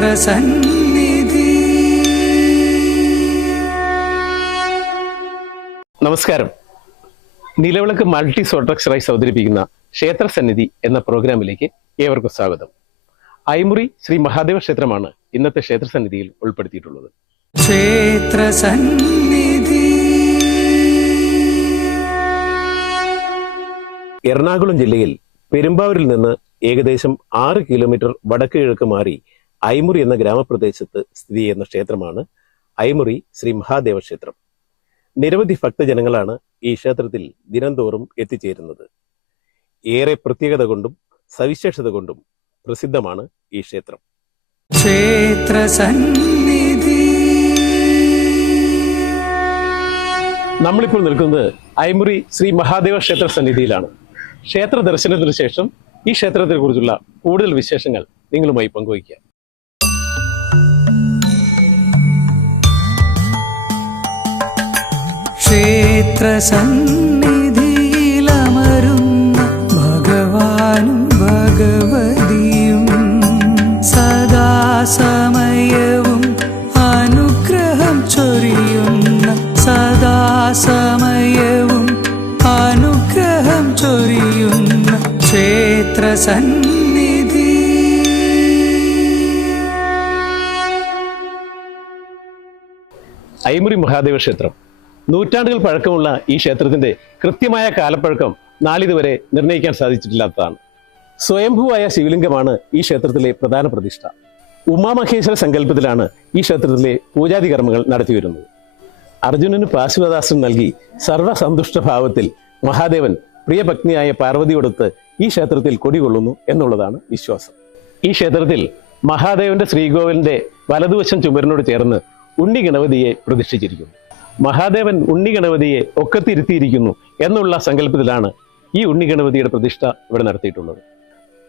ക്ഷേത്രസന്നിധി. നമസ്കാരം. നിലവിളക്ക് മൾട്ടി സോട്രക്സ് അവതരിപ്പിക്കുന്ന ക്ഷേത്രസന്നിധി എന്ന പ്രോഗ്രാമിലേക്ക് ഏവർക്കും സ്വാഗതം. ഐമുറി ശ്രീ മഹാദേവ ക്ഷേത്രമാണ് ഇന്നത്തെ ക്ഷേത്രസന്നിധിയിൽ ഉൾപ്പെടുത്തിയിട്ടുള്ളത്. ക്ഷേത്രസന്നിധി. എറണാകുളം ജില്ലയിൽ പെരുമ്പാവൂരിൽ നിന്ന് ഏകദേശം 6 കിലോമീറ്റർ വടക്ക് കിഴക്ക് മാറി ഐമുറി എന്ന ഗ്രാമപ്രദേശത്ത് സ്ഥിതി ചെയ്യുന്ന ക്ഷേത്രമാണ് ഐമുറി ശ്രീ മഹാദേവ ക്ഷേത്രം. നിരവധി ഭക്തജനങ്ങളാണ് ഈ ക്ഷേത്രത്തിൽ ദിനംതോറും എത്തിച്ചേരുന്നത്. ഏറെ പ്രത്യേകത കൊണ്ടും സവിശേഷത കൊണ്ടും പ്രസിദ്ധമാണ് ഈ ക്ഷേത്രം. ക്ഷേത്രസന്നിധി. നമ്മളിപ്പോൾ നിൽക്കുന്നത് ഐമുറി ശ്രീ മഹാദേവ ക്ഷേത്ര സന്നിധിയിലാണ്. ക്ഷേത്ര ദർശനത്തിനു ശേഷം ഈ ക്ഷേത്രത്തെ കുറിച്ചുള്ള കൂടുതൽ വിശേഷങ്ങൾ നിങ്ങളുമായി പങ്കുവയ്ക്കുക. ക്ഷേത്രസന്നിധിയിലമരുന്ന ഭഗവാനും ഭഗവതിയും സദാസമയവും അനുഗ്രഹം ചൊരിയുന്ന സദാസമയവും അനുഗ്രഹം ചൊരിയുന്ന ക്ഷേത്രസന്നിധി. ഐമുറി മഹാദേവ ക്ഷേത്രം നൂറ്റാണ്ടുകൾ പഴക്കമുള്ള ഈ ക്ഷേത്രത്തിന്റെ കൃത്യമായ കാലപ്പഴക്കം നാളിതുവരെ നിർണ്ണയിക്കാൻ സാധിച്ചിട്ടില്ലാത്തതാണ്. സ്വയംഭൂവായ ശിവലിംഗമാണ് ഈ ക്ഷേത്രത്തിലെ പ്രധാന പ്രതിഷ്ഠ. ഉമാമഹേശ്വര സങ്കല്പത്തിലാണ് ഈ ക്ഷേത്രത്തിലെ പൂജാതി കർമ്മങ്ങൾ നടത്തിവരുന്നത്. അർജുനന് പാശുപതാസ്ത്രം നൽകി സർവസന്തുഷ്ടഭാവത്തിൽ മഹാദേവൻ പ്രിയപത്നിയായ പാർവതിയോടൊത്ത് ഈ ക്ഷേത്രത്തിൽ കൊടികൊള്ളുന്നു എന്നുള്ളതാണ് വിശ്വാസം. ഈ ക്ഷേത്രത്തിൽ മഹാദേവന്റെ ശ്രീകോവിലിന്റെ വലതുവശം ചുമരിനോട് ചേർന്ന് ഉണ്ണി ഗണപതിയെ പ്രതിഷ്ഠിച്ചിരിക്കുന്നു. മഹാദേവൻ ഉണ്ണി ഗണപതിയെ ഒക്കത്തിരുത്തിയിരിക്കുന്നു എന്നുള്ള സങ്കല്പത്തിലാണ് ഈ ഉണ്ണി ഗണപതിയുടെ പ്രതിഷ്ഠ ഇവിടെ നടത്തിയിട്ടുള്ളത്.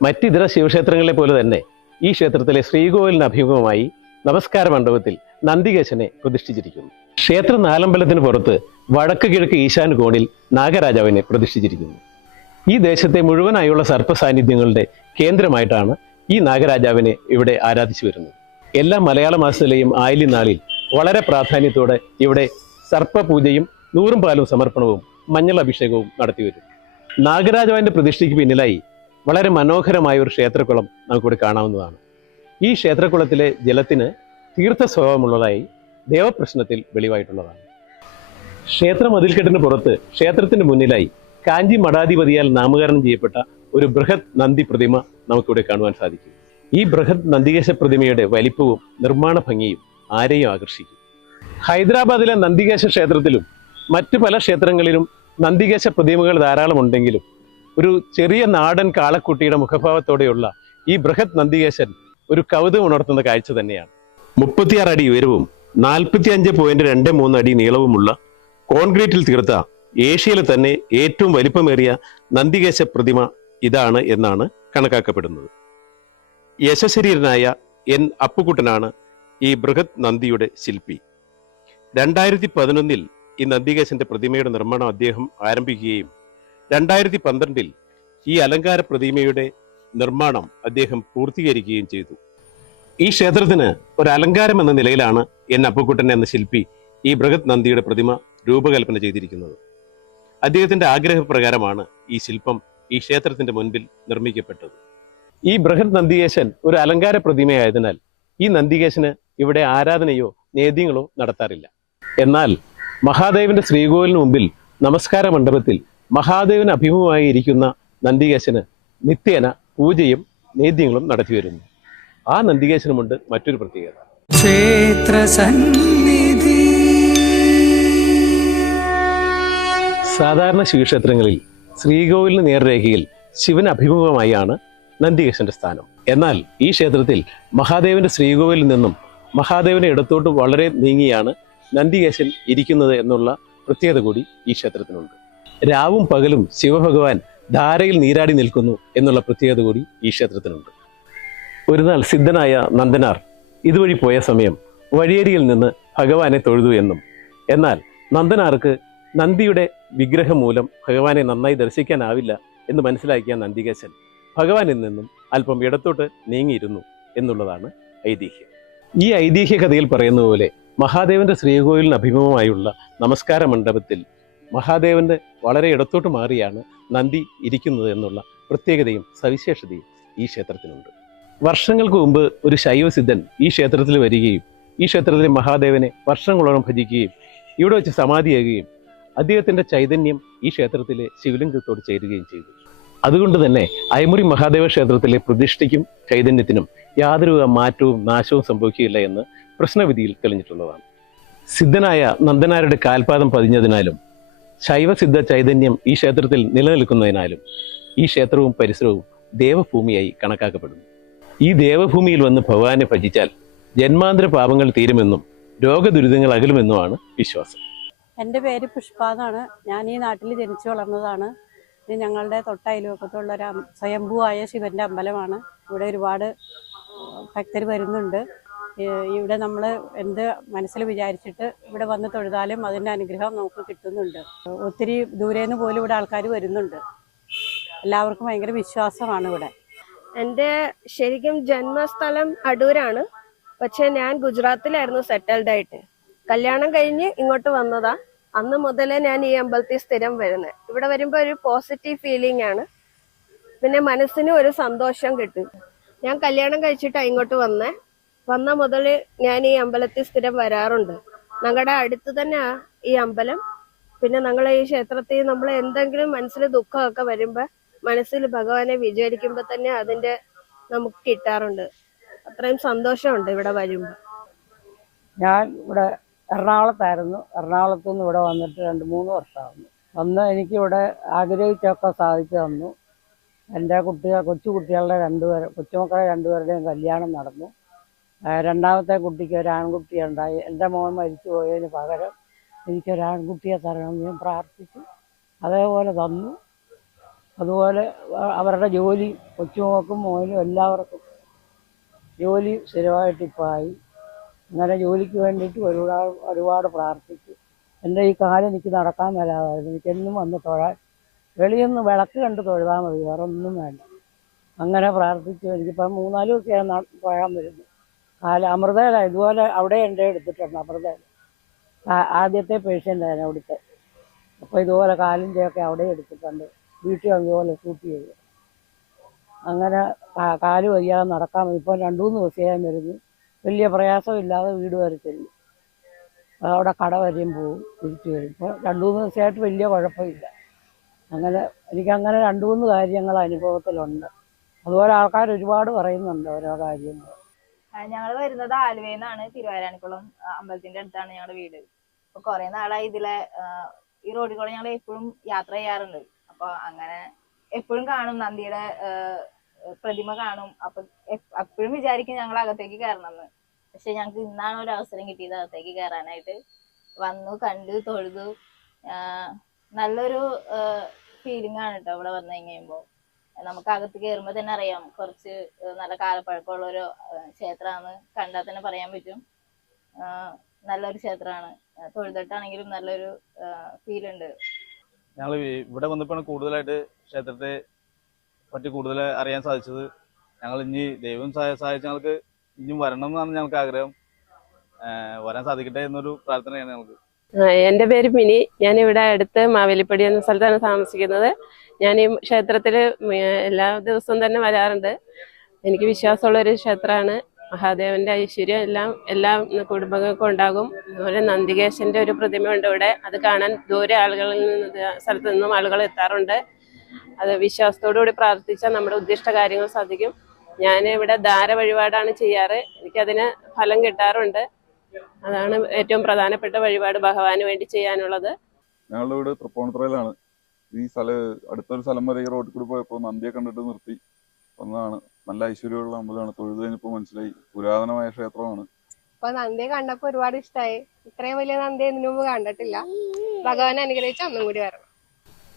മറ്റിതര ശിവക്ഷേത്രങ്ങളെ പോലെ തന്നെ ഈ ക്ഷേത്രത്തിലെ ശ്രീകോവിലിന് അഭിമുഖമായി നമസ്കാര മണ്ഡപത്തിൽ നന്ദികേശനെ പ്രതിഷ്ഠിച്ചിരിക്കുന്നു. ക്ഷേത്ര നാലമ്പലത്തിന് പുറത്ത് വടക്ക് കിഴക്ക് ഈശാന കോണിൽ നാഗരാജാവിനെ പ്രതിഷ്ഠിച്ചിരിക്കുന്നു. ഈ ദേശത്തെ മുഴുവനായുള്ള സർപ്പ സാന്നിധ്യങ്ങളുടെ കേന്ദ്രമായിട്ടാണ് ഈ നാഗരാജാവിനെ ഇവിടെ ആരാധിച്ചു വരുന്നത്. എല്ലാ മലയാള മാസത്തിലെയും ആയില്യം നാളിൽ വളരെ പ്രാധാന്യത്തോടെ ഇവിടെ സർപ്പപൂജയും നൂറും പാലും സമർപ്പണവും മഞ്ഞൾ അഭിഷേകവും നടത്തിവരും. നാഗരാജാവിന്റെ പ്രതിഷ്ഠയ്ക്ക് പിന്നിലായി വളരെ മനോഹരമായ ഒരു ക്ഷേത്രക്കുളം നമുക്കിവിടെ കാണാവുന്നതാണ്. ഈ ക്ഷേത്രക്കുളത്തിലെ ജലത്തിന് തീർത്ഥ സ്വഭാവമുള്ളതായി ദേവപ്രശ്നത്തിൽ വെളിവായിട്ടുള്ളതാണ്. ക്ഷേത്ര മതിൽക്കെട്ടിന് പുറത്ത് ക്ഷേത്രത്തിന് മുന്നിലായി കാഞ്ചി മഠാധിപതിയാൽ നാമകരണം ചെയ്യപ്പെട്ട ഒരു ബൃഹത് നന്ദി പ്രതിമ നമുക്കിവിടെ കാണുവാൻ സാധിക്കും. ഈ ബൃഹത് നന്ദികേശ പ്രതിമയുടെ വലിപ്പവും നിർമ്മാണ ഭംഗിയും ആരെയും ആകർഷിക്കും. ഹൈദരാബാദിലെ നന്ദികേശ ക്ഷേത്രത്തിലും മറ്റു പല ക്ഷേത്രങ്ങളിലും നന്ദികേശ പ്രതിമകൾ ധാരാളം ഉണ്ടെങ്കിലും ഒരു ചെറിയ നാടൻ കാളക്കുട്ടിയുടെ മുഖഭാവത്തോടെയുള്ള ഈ ബൃഹത് നന്ദികേശൻ ഒരു കൗതുകം ഉണർത്തുന്ന കാഴ്ച തന്നെയാണ്. 36 അടി ഉയരവും 45.23 അടി നീളവുമുള്ള കോൺക്രീറ്റിൽ തീർത്ത ഏഷ്യയിലെ തന്നെ ഏറ്റവും വലിപ്പമേറിയ നന്ദികേശ പ്രതിമ ഇതാണ് എന്നാണ് കണക്കാക്കപ്പെടുന്നത്. യശശരീരനായ എൻ അപ്പുക്കുട്ടനാണ് ഈ ബൃഹത് നന്ദിയുടെ ശില്പി. 2011 ഈ നന്ദികേശന്റെ പ്രതിമയുടെ നിർമ്മാണം അദ്ദേഹം ആരംഭിക്കുകയും 2012 ഈ അലങ്കാര പ്രതിമയുടെ നിർമ്മാണം അദ്ദേഹം പൂർത്തീകരിക്കുകയും ചെയ്തു. ഈ ക്ഷേത്രത്തിന് ഒരു അലങ്കാരം എന്ന നിലയിലാണ് എൻ അപ്പുക്കുട്ടൻ എന്ന ശില്പി ഈ ബൃഹത് നന്ദിയുടെ പ്രതിമ രൂപകൽപ്പന ചെയ്തിരിക്കുന്നത്. അദ്ദേഹത്തിന്റെ ആഗ്രഹപ്രകാരമാണ് ഈ ശില്പം ഈ ക്ഷേത്രത്തിന്റെ മുൻപിൽ നിർമ്മിക്കപ്പെട്ടത്. ഈ ബൃഹത് നന്ദികേശൻ ഒരു അലങ്കാര പ്രതിമയായതിനാൽ ഈ നന്ദികേശന് ഇവിടെ ആരാധനയോ നേദ്യങ്ങളോ നടത്താറില്ല. എന്നാൽ മഹാദേവന്റെ ശ്രീകോവിലിന് മുമ്പിൽ നമസ്കാര മണ്ഡപത്തിൽ മഹാദേവന് അഭിമുഖമായി ഇരിക്കുന്ന നന്ദികേശന് നിത്യേന പൂജയും നേദ്യങ്ങളും നടത്തിവരുന്നു. ആ നന്ദികേശനുമുണ്ട് മറ്റൊരു പ്രത്യേകത. ക്ഷേത്രസന്നിധി. സാധാരണ ശിവക്ഷേത്രങ്ങളിൽ ശ്രീകോവിലിന് നേർരേഖയിൽ ശിവന് അഭിമുഖമായാണ് നന്ദികേശന്റെ സ്ഥാനം. എന്നാൽ ഈ ക്ഷേത്രത്തിൽ മഹാദേവന്റെ ശ്രീകോവിലിൽ നിന്നും മഹാദേവന്റെ ഇടത്തോട്ട് വളരെ നീങ്ങിയാണ് നന്ദികേശൻ ഇരിക്കുന്നത് എന്നുള്ള പ്രത്യേകത കൂടി ഈ ക്ഷേത്രത്തിനുണ്ട്. രാവും പകലും ശിവഭഗവാൻ ധാരയിൽ നീരാടി നിൽക്കുന്നു എന്നുള്ള പ്രത്യേകത കൂടി ഈ ക്ഷേത്രത്തിനുണ്ട്. ഒരു നാൾ സിദ്ധനായ നന്ദനാർ ഇതുവഴി പോയ സമയം വഴിയരിയിൽ നിന്ന് ഭഗവാനെ തൊഴുതു എന്നും, എന്നാൽ നന്ദനാർക്ക് നന്ദിയുടെ വിഗ്രഹം മൂലം ഭഗവാനെ നന്നായി ദർശിക്കാനാവില്ല എന്ന് മനസ്സിലാക്കിയ നന്ദികേശൻ ഭഗവാനിൽ നിന്നും അല്പം ഇടത്തോട്ട് നീങ്ങിയിരുന്നു എന്നുള്ളതാണ് ഐതിഹ്യം. ഈ ഐതിഹ്യ കഥയിൽ പറയുന്ന പോലെ മഹാദേവന്റെ ശ്രീകോവിലിന് അഭിമുഖമായുള്ള നമസ്കാര മണ്ഡപത്തിൽ മഹാദേവന്റെ വളരെ ഇടത്തോട്ട് മാറിയാണ് നന്ദി ഇരിക്കുന്നത് എന്നുള്ള പ്രത്യേകതയും സവിശേഷതയും ഈ ക്ഷേത്രത്തിനുണ്ട്. വർഷങ്ങൾക്ക് മുമ്പ് ഒരു ശൈവസിദ്ധൻ ഈ ക്ഷേത്രത്തിൽ വരികയും ഈ ക്ഷേത്രത്തിലെ മഹാദേവനെ വർഷങ്ങളോളം ഭജിക്കുകയും ഇവിടെ വെച്ച് സമാധിയാകുകയും അദ്ദേഹത്തിന്റെ ചൈതന്യം ഈ ക്ഷേത്രത്തിലെ ശിവലിംഗത്തോട് ചേരുകയും ചെയ്തു. അതുകൊണ്ട് തന്നെ ഐമുറി മഹാദേവ ക്ഷേത്രത്തിലെ പ്രതിഷ്ഠയ്ക്കും ചൈതന്യത്തിനും യാതൊരു മാറ്റവും നാശവും സംഭവിക്കുകയില്ല എന്ന് പ്രശ്നവിധിയിൽ തെളിഞ്ഞിട്ടുള്ളതാണ്. സിദ്ധനായ നന്ദനാരുടെ കാൽപാദം പതിഞ്ഞതിനാലും ശൈവസിദ്ധ ചൈതന്യം ഈ ക്ഷേത്രത്തിൽ നിലനിൽക്കുന്നതിനാലും ഈ ക്ഷേത്രവും പരിസരവും ദേവഭൂമിയായി കണക്കാക്കപ്പെടുന്നു. ഈ ദേവഭൂമിയിൽ വന്ന് ഭഗവാനെ ഭജിച്ചാൽ ജന്മാന്തര പാപങ്ങൾ തീരുമെന്നും രോഗദുരിതങ്ങൾ അകലുമെന്നുമാണ് വിശ്വാസം. എൻ്റെ പേര് പുഷ്പ എന്നാണ്. ഞാൻ ഈ നാട്ടിൽ ജനിച്ചു വളർന്നതാണ്. ഇത് ഞങ്ങളുടെ തൊട്ടയൽവക്കത്തുള്ള ഒരു സ്വയംഭൂവായ ശിവന്റെ അമ്പലമാണ്. ഇവിടെ ഒരുപാട് ഭക്തർ വരുന്നുണ്ട്. ഇവിടെ നമ്മൾ എന്ത് മനസ്സിൽ വിചാരിച്ചിട്ട് ഇവിടെ വന്ന് തൊഴുതാലും അതിൻ്റെ അനുഗ്രഹം നമുക്ക് കിട്ടുന്നുണ്ട്. ഒത്തിരി ദൂരെ നിന്ന് പോലും ഇവിടെ ആൾക്കാർ വരുന്നുണ്ട്. എല്ലാവർക്കും ഭയങ്കര വിശ്വാസമാണ് ഇവിടെ. എൻ്റെ ശരിക്കും ജന്മസ്ഥലം അടൂരാണ്. പക്ഷെ ഞാൻ ഗുജറാത്തിലായിരുന്നു സെറ്റിൽഡ് ആയിട്ട്. കല്യാണം കഴിഞ്ഞ് ഇങ്ങോട്ട് വന്നതാ. അന്ന് മുതലേ ഞാൻ ഈ അമ്പലത്തിൽ സ്ഥിരം വരുന്നത്. ഇവിടെ വരുമ്പോൾ ഒരു പോസിറ്റീവ് ഫീലിംഗ് ആണ്. പിന്നെ മനസ്സിന് ഒരു സന്തോഷം കിട്ടും. ഞാൻ കല്യാണം കഴിച്ചിട്ടാണ് ഇങ്ങോട്ട് വന്ന മുതൽ ഞാൻ ഈ അമ്പലത്തിൽ സ്ഥിരം വരാറുണ്ട്. ഞങ്ങളുടെ അടുത്ത് തന്നെ ഈ അമ്പലം. പിന്നെ ഞങ്ങളെ ഈ ക്ഷേത്രത്തിൽ നമ്മൾ എന്തെങ്കിലും മനസ്സിൽ ദുഃഖമൊക്കെ വരുമ്പോൾ മനസ്സിൽ ഭഗവാനെ വിചാരിക്കുമ്പോൾ തന്നെ അതിൻ്റെ നമുക്ക് കിട്ടാറുണ്ട്. അത്രയും സന്തോഷമുണ്ട് ഇവിടെ വരുമ്പോൾ. ഞാൻ ഇവിടെ എറണാകുളത്തായിരുന്നു. എറണാകുളത്തു നിന്ന് ഇവിടെ വന്നിട്ട് 2-3 വർഷമാകുന്നു. വന്ന് എനിക്കിവിടെ ആഗ്രഹിച്ചൊക്കെ സാധിച്ചു തന്നു. എൻ്റെ കൊച്ചു കുട്ടികളുടെ കൊച്ചുമക്കളെ 2 പേരുടെയും കല്യാണം നടന്നു. രണ്ടാമത്തെ കുട്ടിക്ക് ഒരു ആൺകുട്ടി ഉണ്ടായി. എൻ്റെ മോൻ മരിച്ചു പോയതിന് പകരം എനിക്കൊരാൺകുട്ടിയെ തരണമെന്ന് ഞാൻ പ്രാർത്ഥിച്ചു. അതേപോലെ തന്നു. അതുപോലെ അവരുടെ ജോലി കൊച്ചുമോക്കും മോനും എല്ലാവർക്കും ജോലി സ്ഥിരമായിട്ടിപ്പോൾ ആയി. അങ്ങനെ ജോലിക്ക് വേണ്ടിയിട്ട് ഒരുപാട് പ്രാർത്ഥിച്ചു. എൻ്റെ ഈ കാലം എനിക്ക് നടക്കാൻ വരാതായിരുന്നു. എനിക്കെന്നും വന്ന് തൊഴാൻ വെളിയിൽ നിന്ന് വിളക്ക് കണ്ട് തൊഴുതാൽ മതി, വേറെ ഒന്നും വേണ്ട. അങ്ങനെ പ്രാർത്ഥിച്ചു. എനിക്കിപ്പം 3-4 ദിവസം തൊഴാൻ വരുന്നു. അമൃതയില ഇതുപോലെ അവിടെ എൻ്റെ എടുത്തിട്ടുണ്ട്. അമൃതയില ആദ്യത്തെ പേഷ്യൻ്റാണ് അവിടുത്തെ. അപ്പോൾ ഇതുപോലെ കാലിൻ്റെയൊക്കെ അവിടെ എടുത്തിട്ടുണ്ട്. വീട്ടിൽ അതുപോലെ ഷൂട്ട് ചെയ്തു. അങ്ങനെ കാല് വയ്യാതെ നടക്കാൻ ഇപ്പോൾ 2-3 ദിവസമായി വരുന്നു. വലിയ പ്രയാസമില്ലാതെ വീട് വരെ ചെല്ലും. അവിടെ കട വരെയും പോകും, തിരിച്ചു വരും. ഇപ്പോൾ 2-3 ദിവസമായിട്ട് വലിയ കുഴപ്പമില്ല. എനിക്കങ്ങനെ 2-3 കാര്യങ്ങൾ അനുഭവത്തിലുണ്ട്. അതുപോലെ ആൾക്കാർ ഒരുപാട് പറയുന്നുണ്ട് ഓരോ കാര്യങ്ങൾ. ഞങ്ങൾ വരുന്നത് ആലുവയിൽ നിന്നാണ്. തിരുവാരാണിക്കുളം അമ്പലത്തിന്റെ അടുത്താണ് ഞങ്ങളുടെ വീട്. അപ്പൊ കുറെ നാളായി ഈ റോഡിൽ കൂടെ ഞങ്ങൾ എപ്പോഴും യാത്ര ചെയ്യാറുണ്ട്. അപ്പൊ അങ്ങനെ എപ്പോഴും കാണും, നന്ദിയുടെ പ്രതിമ കാണും. അപ്പൊ എപ്പോഴും വിചാരിക്കും ഞങ്ങൾ അകത്തേക്ക് കയറണമെന്ന്. പക്ഷെ ഞങ്ങൾക്ക് ഇന്നാണ് ഒരു അവസരം കിട്ടിയത് അകത്തേക്ക് കയറാനായിട്ട്. വന്നു, കണ്ടു, തൊഴുതു. നല്ലൊരു ഫീലിംഗ് ആണ് കേട്ടോ ഇവിടെ വന്നു കഴിയുമ്പോൾ. നമുക്ക് അകത്ത് കയറുമ്പോൾ തന്നെ അറിയാം കുറച്ച് നല്ല കാലപ്പഴക്കമുള്ള ഒരു ക്ഷേത്രമാണ്. കണ്ടാൽ തന്നെ പറയാൻ പറ്റും നല്ലൊരു ക്ഷേത്രമാണ്. തൊഴുതിട്ടാണെങ്കിലും നല്ലൊരു ഫീൽ ഉണ്ട്. ഞങ്ങൾ ഇവിടെ വന്നപ്പോഴാണ് കൂടുതലായിട്ട് ക്ഷേത്രത്തെ പറ്റി കൂടുതൽ അറിയാൻ സാധിച്ചത്. ഞങ്ങൾ ഇനി ദൈവം സഹായിച്ച് ഞങ്ങൾക്ക് ഇനിയും വരണം എന്നാണ് ഞങ്ങൾക്ക് ആഗ്രഹം. വരാൻ സാധിക്കട്ടെ എന്നൊരു പ്രാർത്ഥനയാണ് ഞങ്ങൾക്ക്. എൻ്റെ പേര് മിനി. ഞാനിവിടെ അടുത്ത് മാവേലിപ്പടി എന്ന സ്ഥലത്താണ് താമസിക്കുന്നത്. ഞാൻ ഈ ക്ഷേത്രത്തിൽ എല്ലാ ദിവസവും തന്നെ വരാറുണ്ട്. എനിക്ക് വിശ്വാസമുള്ളൊരു ക്ഷേത്രമാണ്. മഹാദേവന്റെ ഐശ്വര്യം എല്ലാ കുടുംബങ്ങൾക്കും ഉണ്ടാകും. അതുപോലെ നന്ദികേശന്റെ ഒരു പ്രതിമയുണ്ട് ഇവിടെ. അത് കാണാൻ ദൂരെ സ്ഥലത്തു നിന്നും ആളുകൾ എത്താറുണ്ട്. അത് വിശ്വാസത്തോടുകൂടി പ്രാർത്ഥിച്ചാൽ നമ്മുടെ ഉദ്ദിഷ്ട കാര്യങ്ങൾ സാധിക്കും. ഞാൻ ഇവിടെ ധാര വഴിപാടാണ് ചെയ്യാറ്. എനിക്കതിന് ഫലം കിട്ടാറുണ്ട്. അതാണ് ഏറ്റവും പ്രധാനപ്പെട്ട വഴിപാട് ഭഗവാന് വേണ്ടി ചെയ്യാനുള്ളത്. ഞങ്ങളുടെ വീട് തൃപ്പൂണിത്തുറയിലാണ്. ഈ അടുത്തൊരു സ്ഥലം വരെ ഈ റോഡിൽ കൂടി പോയപ്പോൾ നന്ദിയെ കണ്ടിട്ട് നിർത്തി വന്നതാണ്. നല്ല ഐശ്വര്യമുള്ള അമ്പലമാണ്. തൊഴുത് കഴിഞ്ഞപ്പോൾ മനസ്സിലായി പുരാതനമായ ക്ഷേത്രമാണ്. അപ്പൊ നന്ദിയെ കണ്ടപ്പോ ഒരുപാട് ഇഷ്ടമായി. ഇത്രയും വലിയ നന്ദി ഇതിനു മുമ്പ് കണ്ടിട്ടില്ല. ഭഗവാൻ അനുഗ്രഹിച്ച് ഒന്നും കൂടി വരണം.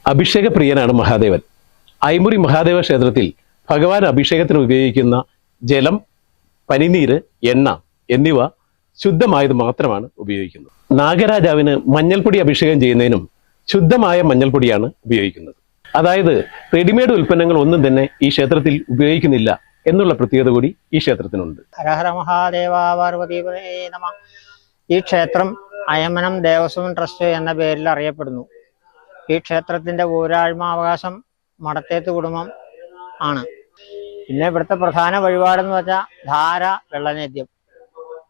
അഭിഷേക പ്രിയനാണ് മഹാദേവൻ. ഐമുറി മഹാദേവ ക്ഷേത്രത്തിൽ ഭഗവാൻ അഭിഷേകത്തിന് ഉപയോഗിക്കുന്ന ജലം, പനിനീര്, എണ്ണ എന്നിവ ശുദ്ധമായത് മാത്രമാണ് ഉപയോഗിക്കുന്നത്. നാഗരാജാവിന് മഞ്ഞൾപ്പൊടി അഭിഷേകം ചെയ്യുന്നതിനും ശുദ്ധമായ മഞ്ഞൾപ്പൊടിയാണ് ഉപയോഗിക്കുന്നത്. അതായത് റെഡിമെയ്ഡ് ഉൽപ്പന്നങ്ങൾ ഒന്നും തന്നെ ഈ ക്ഷേത്രത്തിൽ ഉപയോഗിക്കുന്നില്ല എന്നുള്ള പ്രത്യേകത കൂടി ഈ ക്ഷേത്രത്തിനുണ്ട്. ഹരഹര മഹാദേവ പാർവതി നമ. ഈ ക്ഷേത്രം അയമനം ദേവസ്വം ട്രസ്റ്റ് എന്ന പേരിൽ അറിയപ്പെടുന്നു. ഈ ക്ഷേത്രത്തിന്റെ ഊരാഴ്മാവകാശം മടത്തേത്ത് കുടുംബം ആണ്. പിന്നെ ഇവിടുത്തെ പ്രധാന വഴിപാടെന്ന് വെച്ചാൽ ധാര വെള്ളനേദ്യം.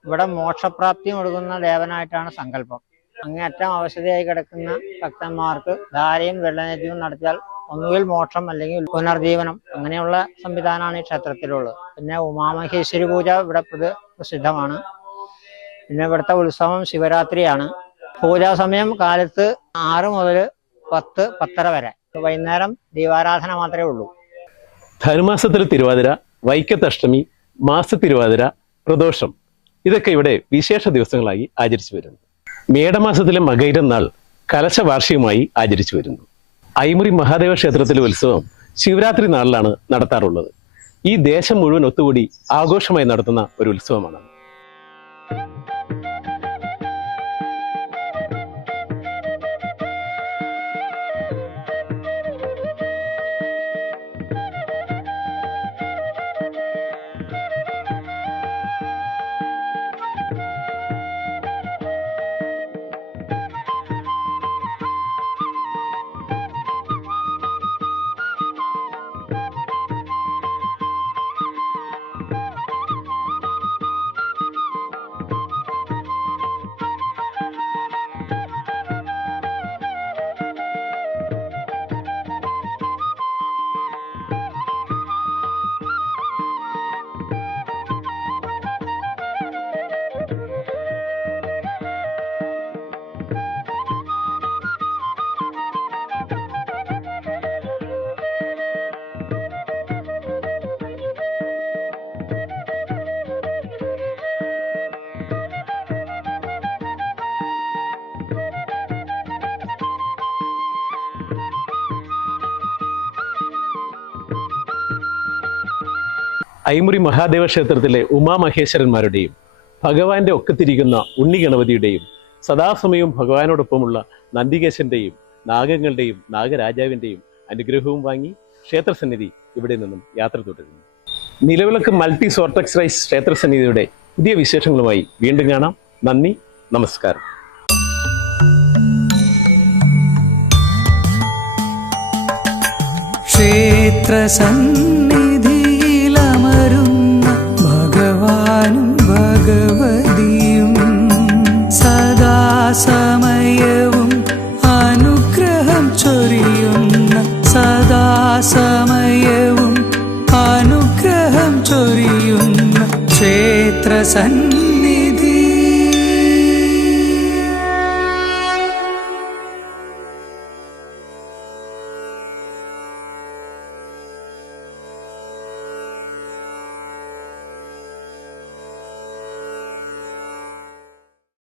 ഇവിടെ മോക്ഷപ്രാപ്തി കൊടുക്കുന്ന ദേവനായിട്ടാണ് സങ്കല്പം. അങ്ങേയറ്റം അവശതയായി കിടക്കുന്ന ഭക്തന്മാർക്ക് ധാരയും വെള്ളനേദ്യവും നടത്തിയാൽ ഒന്നുകിൽ മോക്ഷം അല്ലെങ്കിൽ പുനർജീവനം, അങ്ങനെയുള്ള സംവിധാനമാണ് ഈ ക്ഷേത്രത്തിലുള്ളത്. പിന്നെ ഉമാമഹേശ്വരി പൂജ ഇവിടെ പ്രസിദ്ധമാണ്. പിന്നെ ഇവിടുത്തെ ഉത്സവം ശിവരാത്രിയാണ്. പൂജാ സമയം കാലത്ത് 6 മുതൽ 10-10:30 വരെ. വൈകുന്നേരം ദീപാരാധന മാത്രമേ ഉള്ളൂ. ധനുമാസത്തിൽ തിരുവാതിര, വൈക്കത്തഷ്ടമി, മാസത്തിരുവാതിര, പ്രദോഷം ഇതൊക്കെ ഇവിടെ വിശേഷ ദിവസങ്ങളായി ആചരിച്ചു വരുന്നു. മേടമാസത്തിലെ മകയിരം നാൾ കലശവാർഷികമായി ആചരിച്ചു വരുന്നു. ഐമുറി മഹാദേവ ക്ഷേത്രത്തിലെ ഉത്സവം ശിവരാത്രി നാളിലാണ് നടത്താറുള്ളത്. ഈ ദേശം മുഴുവൻ ഒത്തുകൂടി ആഘോഷമായി നടത്തുന്ന ഒരു ഉത്സവമാണ്. ഐമുറി മഹാദേവ ക്ഷേത്രത്തിലെ ഉമാമഹേശ്വരന്മാരുടെയും ഭഗവാന്റെ ഒക്കത്തിരിക്കുന്ന ഉണ്ണിഗണപതിയുടെയും സദാസമയവും ഭഗവാനോടൊപ്പമുള്ള നന്ദികേശന്റെയും നാഗങ്ങളുടെയും നാഗരാജാവിന്റെയും അനുഗ്രഹവും വാങ്ങി ക്ഷേത്രസന്നിധി ഇവിടെ നിന്നും യാത്ര തുടരുന്നു. നിലവിളക്ക് മൾട്ടി സോർട്ടക്സ് റൈസ് ക്ഷേത്രസന്നിധിയുടെ പുതിയ വിശേഷങ്ങളുമായി വീണ്ടും കാണാം. നന്ദി, നമസ്കാരം. ക്ഷേത്രസന്നിധിയിലമരുന്ന ഭഗവാനും ഭഗവതിയും സദാസമയവും അനുഗ്രഹം ചൊരിയുന്ന സദാസമയവും അനുഗ്രഹം ചൊരിയുന്ന ക്ഷേത്രസന്നിധി